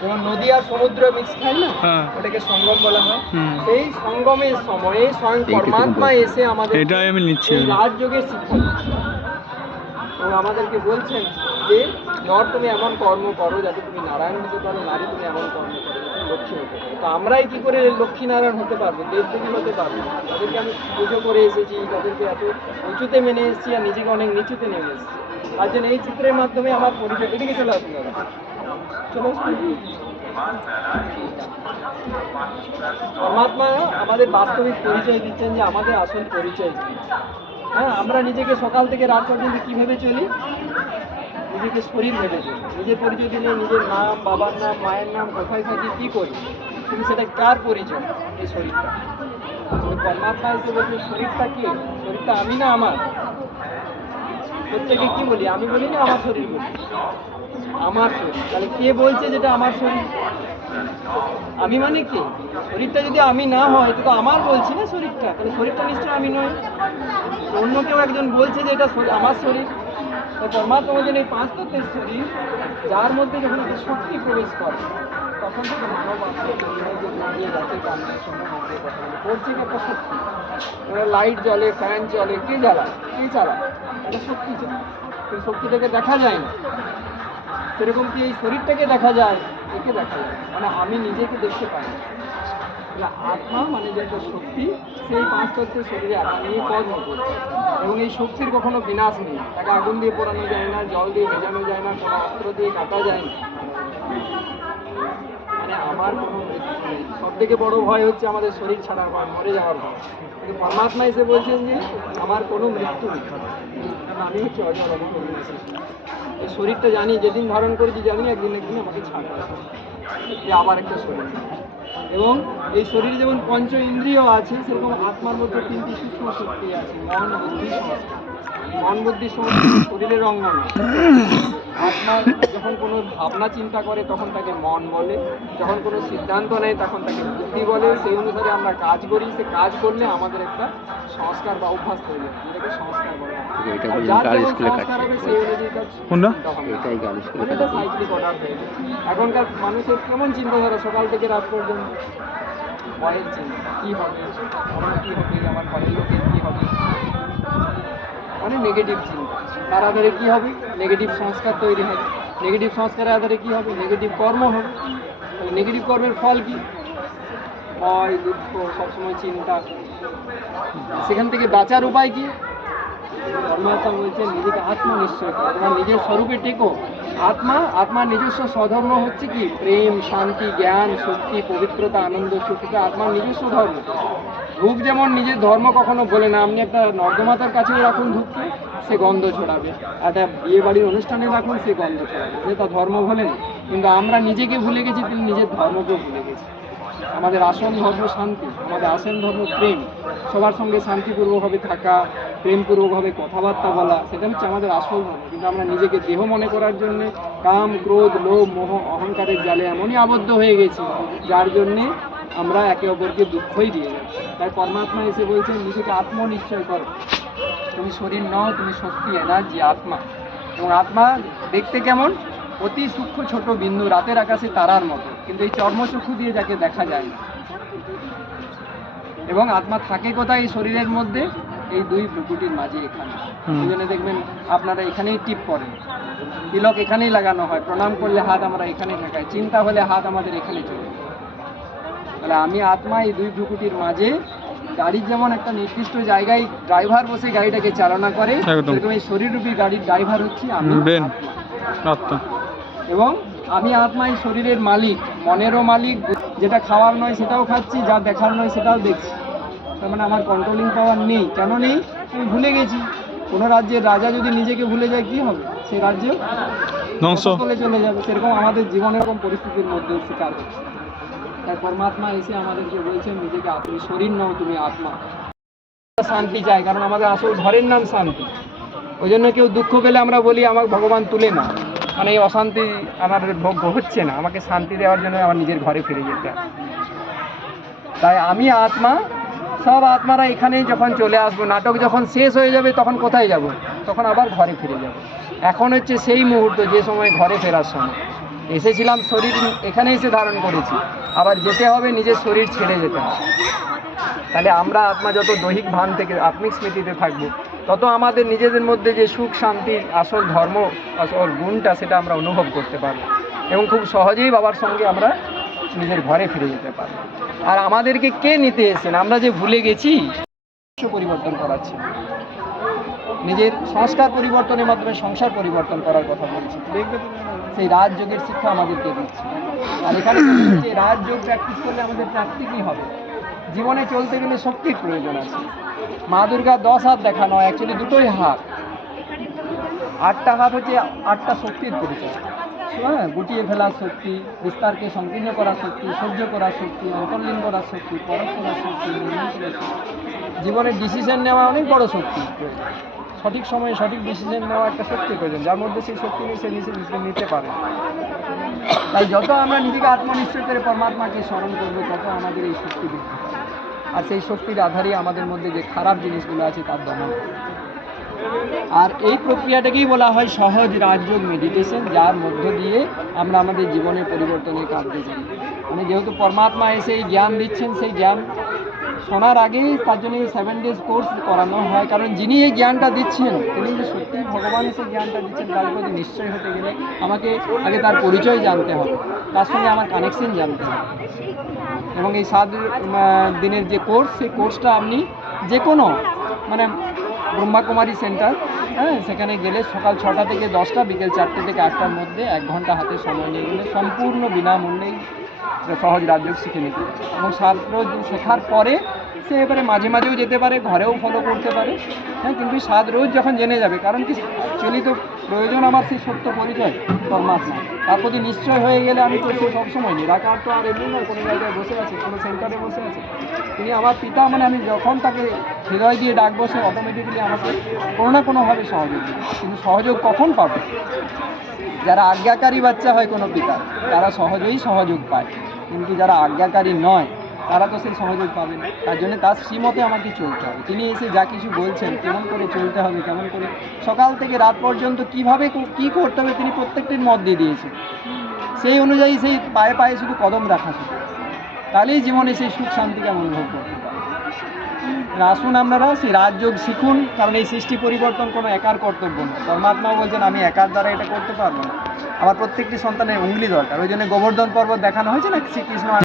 যেমন নদী আর সমুদ্র মিক্স খায় না? হ্যাঁ। ওটাকে সঙ্গম বলা হয়। সেই সঙ্গমের সময়ে স্বয়ং পরমাত্মা এসে আমাদের এটাই আমি নিচ্ছি এই রাজযোগের শিক্ষা এবং আমাদেরকে বলছেন যে নর তুমি এমন কর্ম করো যাতে তুমি নারায়ণ হতে পারো নারী তুমি এমন কর্ম করো লক্ষ্মী হতে পারো। তো আমরাই কি করে লক্ষ্মী নারায়ণ হতে পারব দেবদেবী হতে পারব? তাদেরকে আমি পুজো করে এসেছি তাদেরকে এত উঁচুতে মেনে এসেছি আর নিজেকে অনেক নিচুতে নেমে এসেছি। তার জন্য এই চিত্রের মাধ্যমে আমার পরিচয় এদিকে চলে আসুন দাদা। চলে পরমাত্মা আমাদের বাস্তবিক পরিচয় দিচ্ছেন যে আমাদের আসল পরিচয়। কি হ্যাঁ আমরা নিজেকে সকাল থেকে রাত পর্যন্ত কি ভেবে চলি? নিজেকে শরীর ভেবে চলি। নিজের পরিচয় দিলে নিজের নাম, বাবার নাম, মায়ের নাম, কোথায় থাকি, কি করি? কিন্তু সেটা কার পরিচয়? এই শরীরটা। পরমাত্মা এসে বলছে, শরীরটা কি? শরীরটা আমি না আমার? প্রত্যেকে কি বলি? আমি বলি না, আমার শরীর বলি। আমার শরীর। তাহলে কে বলছে যেটা আমার শরীর? আমি মানে কি? শরীরটা যদি আমি না হয়, তো আমার বলছি না শরীরটা। তাহলে শরীরটা নিশ্চয় আমি নয় অন্য কেউ একজন বলছে যে এটা আমার শরীর। তো পরমাত্মা বলছেন এই পাঁচ তত্ত্বের শরীর, যার মধ্যে যখন একটা শক্তি প্রবেশ করে, তখন থেকে মানব একটা শক্তি? এবার লাইট জ্বলে, ফ্যান চলে কে জ্বালায়? কে চালায়? একটা শক্তি চালায়। সেই শক্তিটাকে দেখা যায় না। সেরকম কি এই শরীরটাকে দেখা যায়? একে দেখা যায়। মানে আমি নিজেকে দেখতে পাই আত্মা মানে যে একটা শক্তি, সেই পাঁচ তত্ত্বের শরীরে আত্মা। নিয়ে কর্ম করছে এবং এই শক্তির কখনো বিনাশ নেই। তাকে আগুন দিয়ে পোড়ানো যায় না, জল দিয়ে ভেজানো যায় না, কোনো অস্ত্র দিয়ে কাটা যায় না। মানে আমার কোনো সব থেকে বড় ভয় হচ্ছে আমাদের শরীর ছাড়া ভয় মরে যাওয়ার ভয়। কিন্তু পরমাত্মা এসে বলছেন যে, আমার কোনো মৃত্যু নেই। আমি হচ্ছে। এই শরীরটা জানি, যেদিন ধারণ করেছি জানি, একদিন একদিন আমাকে ছাড়বে যে আবার একটা শরীর। এবং এই শরীরে যেমন পঞ্চ ইন্দ্রিয় আছে, সেরকম আত্মার মধ্যে তিনটি সূক্ষ্ম শক্তি আছে, মন, বুদ্ধি, সংস্কার। মন, বুদ্ধি, সংস্কার শরীরের অঙ্গ না আত্মা যখন কোনো ভাবনা, চিন্তা করে, তখন তাকে মন বলে। যখন কোনো সিদ্ধান্ত নেয়, তখন তাকে বুদ্ধি বলে। সেই অনুসারে আমরা কাজ করি। সে কাজ করলে আমাদের একটা সংস্কার বা অভ্যাস তৈরি হয়। যেটাকে সংস্কার বলা এটা আর স্কুলে কোনটা? এটাই গান স্কুলে মানে গেছে। এখনকার মানুষের কেমন চিন্তাধারা? সকাল থেকে রাত পর্যন্ত। ভয়ের চিন্তা। কি হবে? আমার কি হবে? আমার ঘরের লোকের কি হবে? মানে নেগেটিভ চিন্তা। তার আধারে কি হবে? নেগেটিভ সংস্কার তৈরি হবে। নেগেটিভ সংস্কারের আধারে কি হবে? নেগেটিভ কর্ম হবে। নেগেটিভ কর্মের ফল কি? ভয় দুঃখ সবসময় চিন্তা। সেখান থেকে বাঁচার উপায় কি? পরমাত্মা বলছে, নিজেকে আত্মনিশ্চয় করো। তোমার নিজের স্বরূপে টেকো। আত্মা, আত্মার নিজস্ব স্বধর্ম হচ্ছে কি? প্রেম, শান্তি, জ্ঞান, শক্তি, পবিত্রতা, আনন্দ সুখিতা আত্মার নিজস্ব ধর্ম। ধূপ যেমন নিজের ধর্ম কখনো বলে না, আপনি একটা নর্দমাতার কাছেও রাখুন ধূপকে, সে গন্ধ ছড়াবে। একটা বিয়ে বাড়ির অনুষ্ঠানে রাখুন, সে গন্ধ ছড়াবে। সে তার ধর্ম বলে না। কিন্তু আমরা নিজেকে ভুলে গেছি, তিনি নিজের ধর্মকেও ভুলে গেছি। আমাদের আসন ধর্ম শান্তি, আমাদের আসন ধর্ম প্রেম। সবার সঙ্গে শান্তিপূর্বকভাবে থাকা প্রেমপূর্বকভাবে কথাবার্তা বলা, সেটা হচ্ছে আমাদের আসল ধর্ম। কিন্তু আমরা নিজেকে দেহ মনে করার জন্য কাম, ক্রোধ, লোভ, মোহ, অহংকারের জালে এমনই আবদ্ধ হয়ে গেছি, যার জন্যে আমরা একে অপরকে দুঃখই দিয়ে যাই তাই পরমাত্মা এসে বলছেন, নিজেকে আত্মনিশ্চয় করো। তুমি শরীর নও, তুমি শক্তি, এনার্জি, আত্মা। এবং আত্মা দেখতে কেমন? অতি সূক্ষ্ম ছোট বিন্দু, রাতের আকাশে তারার মতো। কিন্তু এই চর্মচক্ষু দিয়ে যাকে দেখা যায় না। এবং আত্মা থাকে কোথায়? এই শরীরের মধ্যে। এই দুই ভ্রুকুটির মাঝে এখানে। জন্য দেখবেন আপনারা এখানেই টিপ করেন তিলক এখানেই লাগানো হয়। প্রণাম করলে হাত আমরা এখানে ঠেকাই। চিন্তা হলে হাত আমাদের এখানে চলে তাহলে আমি আত্মা এই দুই ভ্রুকুটির মাঝে গাড়ির যেমন একটা নির্দিষ্ট জায়গায় ড্রাইভার বসে গাড়িটাকে চালনা করে। সেরকম এই শরীররূপী গাড়ির ড্রাইভার হচ্ছে আমি এবং আমি আত্মা এই শরীরের মালিক মনেরও মালিক যেটা খাওয়ার নয় সেটাও খাচ্ছি যা দেখার নয় সেটাও দেখছি। তার মানে আমার কন্ট্রোলিং পাওয়ার নেই। কেন নেই আমি ভুলে গেছি। কোনো রাজ্যের রাজা যদি নিজেকে ভুলে যায় কি হবে? সেই রাজ্যেও ধ্বংস। চলে চলে যাবে। সেরকম আমাদের জীবনে এরকম পরিস্থিতির মধ্যে শিকার হচ্ছে। তাই পরমাত্মা এসে আমাদেরকে বলছেন নিজেকে আপনি শরীর নাও তুমি আত্মা। শান্তি চাই কারণ আমাদের আসল ঘরের নাম শান্তি। ওই জন্য কেউ দুঃখ পেলে আমরা বলি আমার ভগবান তুলে না মানে এই অশান্তি আমার ভোগ্য হচ্ছে না। আমাকে শান্তি দেওয়ার জন্য আমার নিজের ঘরে ফিরে যেতে তাই আমি আত্মা সব আত্মারা এখানেই যখন চলে আসব, নাটক যখন শেষ হয়ে যাবে তখন কোথায় যাব? তখন আবার ঘরে ফিরে যাব। এখন হচ্ছে সেই মুহূর্ত, যে সময় ঘরে ফেরার সময়। এসেছিলাম শরীর এখানে এসে ধারণ করেছি। আবার যেতে হবে, নিজের শরীর ছেড়ে যেতে হবে। তাহলে আমরা আত্মা যত দৈহিক ভান থেকে, আত্মিক স্মৃতিতে থাকব, তত আমাদের নিজেদের মধ্যে যে সুখ, শান্তি, আসল ধর্ম, আসল গুণটা সেটা আমরা অনুভব করতে পারব। এবং খুব সহজেই বাবার সঙ্গে আমরা নিজের ঘরে ফিরে যেতে পারব। আর আমাদেরকে কে নিতে এসেছেন? আমরা যে ভুলে গেছি। পরিবর্তন করাচ্ছে। নিজের সংস্কার পরিবর্তনের মাধ্যমে সংসার পরিবর্তন করার কথা বলছি। সেই রাজযোগের শিক্ষা আমাদেরকে দিচ্ছে। আর এখানে রাজযোগ প্র্যাকটিস করলে আমাদের প্রাপ্তি কী হবে। জীবনে চলতে গেলে শক্তির প্রয়োজন আছে। মা দুর্গা দশ হাত দেখানো অ্যাকচুয়ালি দুটোই হাত। আটটা হাত হচ্ছে আটটা শক্তির পরিচয়। হ্যাঁ গুটিয়ে ফেলার শক্তি, বিস্তারকে সংকীর্ণ করার শক্তি, সহ্য করার শক্তি, অন্তর্লীন করার শক্তি পরশ করার শক্তি জীবনের ডিসিশন নেওয়া অনেক বড় শক্তি। সঠিক সময়ে সঠিক ডিসিশন নেওয়া একটা শক্তি প্রয়োজন। যার মধ্যে সেই শক্তি নেই, সে নিজে নিতে পারে তাই যত আমরা নিজেকে আত্মনিশ্চয় করে পরমাত্মাকে স্মরণ করব, তত আমাদের এই শক্তি বৃদ্ধি আর সেই শক্তির আধারেই আমাদের মধ্যে যে খারাপ জিনিসগুলো আছে, তার দমন। আর এই প্রক্রিয়াটাকেই বলা হয় সহজ রাজযোগ মেডিটেশন যার মধ্য দিয়ে আমরা আমাদের জীবনের পরিবর্তনের কাজ করি মানে যেহেতু পরমাত্মা এসে এই জ্ঞান দিচ্ছেন, সেই জ্ঞান শোনার আগেই তার জন্য এই সেভেন ডেজ কোর্স করানো হয়। কারণ যিনি এই জ্ঞানটা দিচ্ছেন, তিনি যে সত্যিই ভগবান সেই জ্ঞানটা দিচ্ছেন, তার প্রতি নিশ্চয় হতে গেলে আমাকে আগে তার পরিচয় জানতে হবে। তার সঙ্গে আমার কানেকশন জানতে হবে। এবং এই সাত দিনের যে কোর্স সেই কোর্সটা আপনি যে কোনো মানে ব্রহ্মাকুমারী সেন্টার হ্যাঁ সেখানে গেলে সকাল ছটা থেকে দশটা, বিকেল চারটে থেকে আটটার মধ্যে এক ঘণ্টা হাতে সময় নিয়ে গেলে সম্পূর্ণ বিনামূল্যেই সহজ রাজ্য শিখে নিতে এবং সাত রোজ শেখার পরে সে এবারে মাঝে মাঝেও যেতে পারে, ঘরেও ফলো করতে পারে হ্যাঁ কিন্তু সাত রোজ যখন জেনে যাবে, কারণ কি চলিত প্রয়োজন আমার সেই সত্য পরিচয় পরমাত্মা তার প্রতি নিশ্চয় হয়ে গেলে আমি সে সবসময় নিরাকার তো আর এমনি নয়, কোনো জায়গায় বসে আছে, কোনো সেন্টারে বসে আছে। তিনি আমার পিতা মানে আমি যখন তাকে হৃদয় দিয়ে ডাকবো, সে অটোমেটিক্যালি আমাকে কোনো না কোনোভাবে সহযোগ কিন্তু সহযোগ কখন পাবে? যারা আজ্ঞাকারী বাচ্চা হয় কোনো পিতা তারা সহজেই সহযোগ পায়। কিন্তু যারা আজ্ঞাকারী নয় তারা তো সেই সহযোগ পাবে না। তার জন্য তার শ্রীমতে আমাকে চলতে হবে। তিনি এসে যা কিছু বলছেন, কেমন করে চলতে হবে, কেমন করে, সকাল থেকে রাত পর্যন্ত কীভাবে কি করতে হবে তিনি প্রত্যেকটির মত দিয়ে দিয়েছেন। সেই অনুযায়ী সেই পায়ে পায়ে শুধু কদম রাখা শুধু তাহলেই জীবনে সেই সুখ শান্তিকে অনুভব করতে পারব। আসুন আপনারা সেই রাজযোগ শিখুন, কারণ এই সৃষ্টি পরিবর্তন কোনো একার কর্তব্য না। পরমাত্মা বলছেন, আমি একার দ্বারা এটা করতে পারব না। আমার প্রত্যেকটি সন্তানের উঙ্গলি দরকার। ওই জন্য গোবর্ধন পর্বত দেখানো হয়েছে না শ্রীকৃষ্ণ